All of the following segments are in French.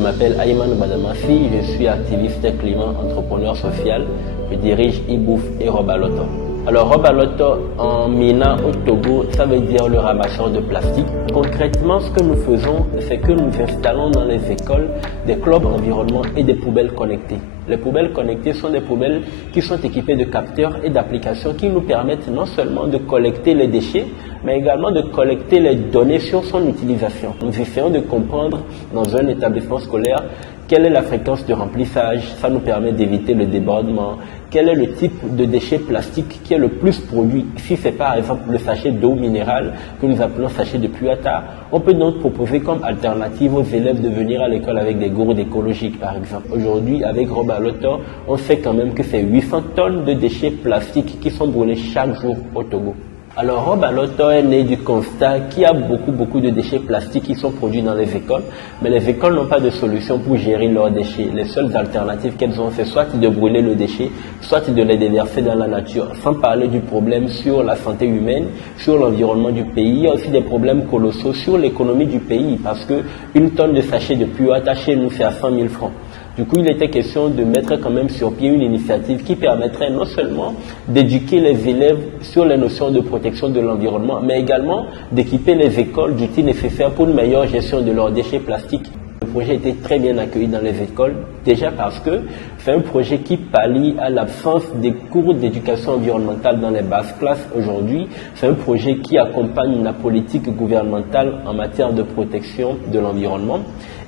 m'appelle Ayman Badamafi, je suis activiste climat, entrepreneur social. Je dirige Ibouf et Robaloto. Alors Robaloto en Mina au Togo, ça veut dire le ramasseur de plastique. Concrètement, ce que nous faisons, c'est que nous installons dans les écoles des clubs environnement et des poubelles connectées. Les poubelles connectées sont des poubelles qui sont équipées de capteurs et d'applications qui nous permettent non seulement de collecter les déchets, mais également de collecter les données sur son utilisation. Nous essayons de comprendre dans un établissement scolaire quelle est la fréquence de remplissage, ça nous permet d'éviter le débordement, quel est le type de déchet plastique qui est le plus produit. Si c'est par exemple le sachet d'eau minérale que nous appelons sachet de Puata, on peut donc proposer comme alternative aux élèves de venir à l'école avec des gourdes écologiques par exemple. Aujourd'hui avec Robaloto, on sait quand même que c'est 800 tonnes de déchets plastiques qui sont brûlés chaque jour au Togo. Alors Robaloto est né du constat qu'il y a beaucoup de déchets plastiques qui sont produits dans les écoles, mais les écoles n'ont pas de solution pour gérer leurs déchets. Les seules alternatives qu'elles ont, c'est soit de brûler le déchet, soit de les déverser dans la nature. Sans parler du problème sur la santé humaine, sur l'environnement du pays, il y a aussi des problèmes colossaux sur l'économie du pays, parce que une tonne de sachets de Puata chez nous, c'est à 100 000 francs. Du coup, il était question de mettre quand même sur pied une initiative qui permettrait non seulement d'éduquer les élèves sur les notions de protection de l'environnement, mais également d'équiper les écoles d'outils nécessaires pour une meilleure gestion de leurs déchets plastiques. Le projet a été très bien accueilli dans les écoles, déjà parce que c'est un projet qui pallie à l'absence des cours d'éducation environnementale dans les basses classes aujourd'hui. C'est un projet qui accompagne la politique gouvernementale en matière de protection de l'environnement.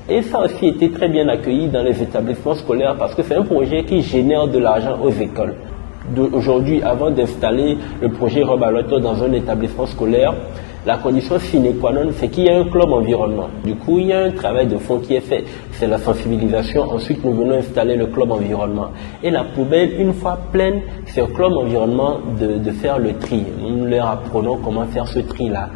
Et ça a aussi été très bien accueilli dans les établissements scolaires parce que c'est un projet qui génère de l'argent aux écoles. Aujourd'hui, avant d'installer le projet Robaloto dans un établissement scolaire, la condition sine qua non, c'est qu'il y ait un club environnement. Du coup, il y a un travail de fond qui est fait. C'est la sensibilisation. Ensuite, nous venons installer le club environnement. Et la poubelle, une fois pleine, c'est au club environnement de faire le tri. Nous leur apprenons comment faire ce tri-là.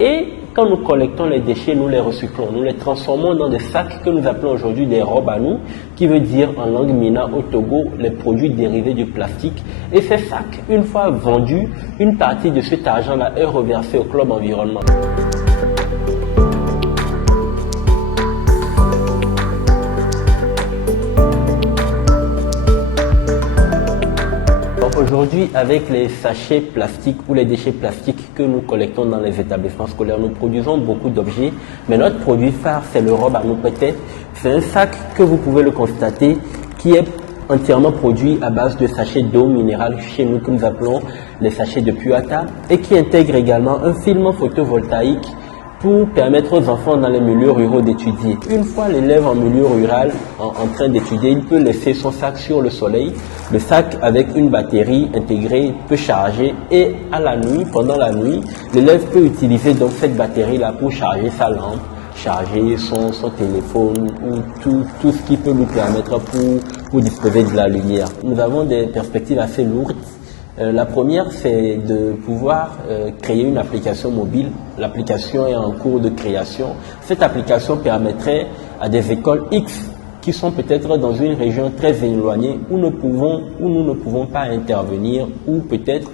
Et quand nous collectons les déchets, nous les recyclons, nous les transformons dans des sacs que nous appelons aujourd'hui des robes à nous, qui veut dire en langue mina au Togo, les produits dérivés du plastique. Et ces sacs, une fois vendus, une partie de cet argent-là est reversée au club environnement. Aujourd'hui, avec les sachets plastiques ou les déchets plastiques que nous collectons dans les établissements scolaires, nous produisons beaucoup d'objets, mais notre produit phare, c'est le robe à nous peut-être. C'est un sac que vous pouvez le constater, qui est entièrement produit à base de sachets d'eau minérale chez nous que nous appelons les sachets de Puata et qui intègre également un film photovoltaïque pour permettre aux enfants dans les milieux ruraux d'étudier. Une fois l'élève en milieu rural en train d'étudier, il peut laisser son sac sur le soleil. Le sac avec une batterie intégrée peut charger et à la nuit, pendant la nuit, l'élève peut utiliser donc cette batterie-là pour charger sa lampe, charger son téléphone ou tout ce qui peut lui permettre pour disposer de la lumière. Nous avons des perspectives assez lourdes. La première, c'est de pouvoir créer une application mobile. L'application est en cours de création. Cette application permettrait à des écoles X qui sont peut-être dans une région très éloignée où nous ne pouvons pas intervenir ou peut-être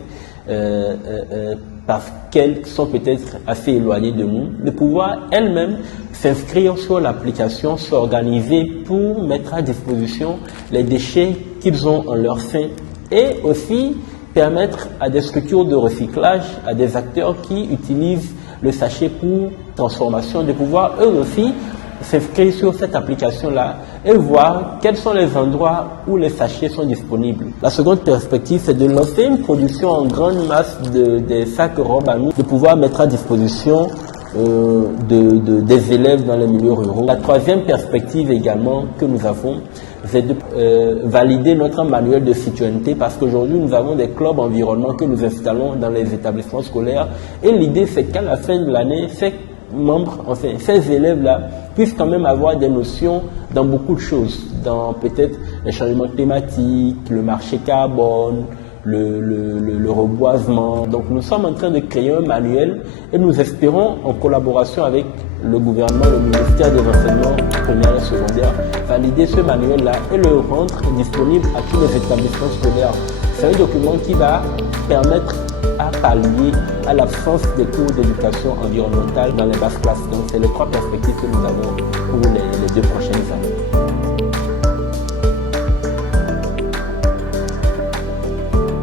parce qu'elles sont peut-être assez éloignées de nous, de pouvoir elles-mêmes s'inscrire sur l'application, s'organiser pour mettre à disposition les déchets qu'ils ont en leur sein et aussi permettre à des structures de recyclage, à des acteurs qui utilisent le sachet pour transformation, de pouvoir eux aussi s'inscrire sur cette application-là et voir quels sont les endroits où les sachets sont disponibles. La seconde perspective, c'est de lancer une production en grande masse des sacs robes à nous, de pouvoir mettre à disposition des élèves dans les milieux ruraux. La troisième perspective également que nous avons, c'est de valider notre manuel de citoyenneté parce qu'aujourd'hui nous avons des clubs environnement que nous installons dans les établissements scolaires et l'idée c'est qu'à la fin de l'année, ces élèves-là puissent quand même avoir des notions dans beaucoup de choses, dans peut-être les changements climatiques, le marché carbone, le reboisement. Donc nous sommes en train de créer un manuel et nous espérons, en collaboration avec le gouvernement, le ministère des enseignements primaires et secondaires, valider ce manuel-là et le rendre disponible à tous les établissements scolaires. C'est un document qui va permettre à pallier à l'absence des cours d'éducation environnementale dans les basses classes. Donc c'est les trois perspectives que nous avons pour les 2 prochaines années.